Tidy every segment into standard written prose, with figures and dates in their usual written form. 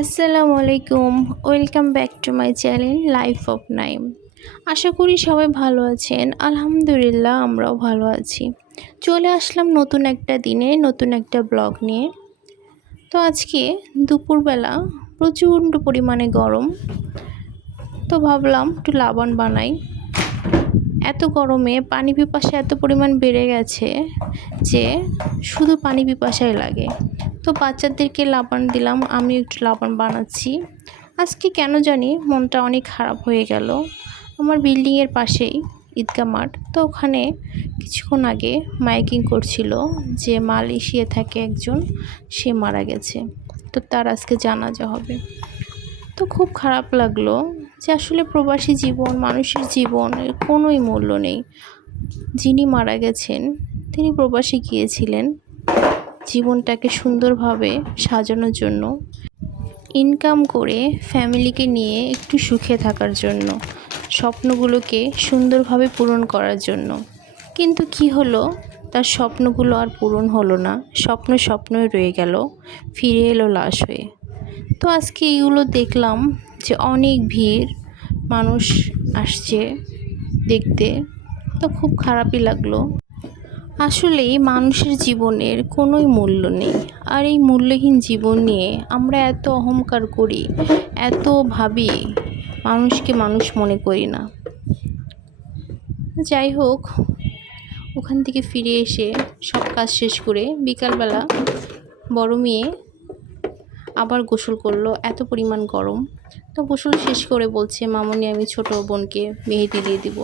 আসসালামু আলাইকুম। Welcome back to my channel life of Naim. আশা করি সবাই ভালো আছেন। আলহামদুলিল্লাহ আমরাও ভালো আছি। চলে আসলাম নতুন একটা দিনে নতুন একটা ব্লগ নিয়ে। তো আজকে দুপুরবেলা প্রচণ্ড পরিমাণে গরম, তো ভাবলাম একটু লাবণ বানাই। এত গরমে পানি পিপাসা এত পরিমাণ বেড়ে গেছে যে শুধু পানি পিপাসাই লাগে। তো বাচ্চাদেরকে লাবণ দিলাম, আমি একটু লাবণ বানাচ্ছি। আজকে কেন জানি মনটা অনেক খারাপ হয়ে গেল। আমার বিল্ডিংয়ের পাশেই ঈদগাহ মাঠ, তো ওখানে কিছুক্ষণ আগে মাইকিং করছিল যে মালয়েশিয়া থাকে একজন, সে মারা গেছে, তো তার আজকে জানাজা হবে। তো খুব খারাপ লাগলো যে আসলে প্রবাসী জীবন, মানুষের জীবনের কোনোই মূল্য নেই। যিনি মারা গেছেন তিনি প্রবাসী গিয়েছিলেন জীবনটাকে সুন্দরভাবে সাজানোর জন্য, ইনকাম করে ফ্যামিলিকে নিয়ে একটু সুখে থাকার জন্য, স্বপ্নগুলোকে সুন্দরভাবে পূরণ করার জন্য। কিন্তু কি হলো, তার স্বপ্নগুলো আর পূরণ হলো না। স্বপ্নই রয়ে গেল, ফিরে এলো লাশ হয়ে। তো আজকে এইগুলো দেখলাম যে অনেক ভিড়, মানুষ আসছে দেখতে, তো খুব খারাপই লাগলো। আসলেই মানুষের জীবনের কোনোই মূল্য নেই। আর এই মূল্যহীন জীবন নিয়ে আমরা এত অহংকার করি, এত ভাবি, মানুষকে মানুষ মনে করি না। যাই হোক, ওখান থেকে ফিরে এসে সব কাজ শেষ করে বিকালবেলা বড় মেয়ে আবার গোসল করলো, এত পরিমাণ গরম। তো গোসল শেষ করে বলছে, মামনি আমি ছোট বোনকে মেহেদি দিয়ে দিব।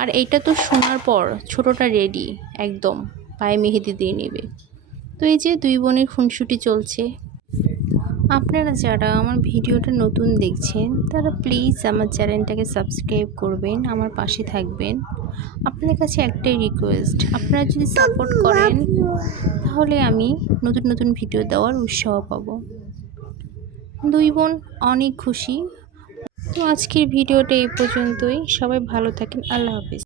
আর এইটা তো শোনার পর ছোটটা রেডি, একদম পায়ে মেহেদি দিয়ে নেবে। তো এই যে দুই বোনের খুনসুটি চলছে। আপনারা যারা আমার ভিডিওটা নতুন দেখছেন তারা প্লিজ আমার চ্যানেলটাকে সাবস্ক্রাইব করবেন, আমার পাশে থাকবেন। আপনাদের কাছে একটাই রিকোয়েস্ট, আপনারা যদি সাপোর্ট করেন তাহলে আমি নতুন নতুন ভিডিও দেওয়ার উৎসাহ পাবো। দুই বোন অনেক খুশি। তো আজকের ভিডিওটা এই পর্যন্তই। সবাই ভালো থাকেন। আল্লাহ হাফিজ।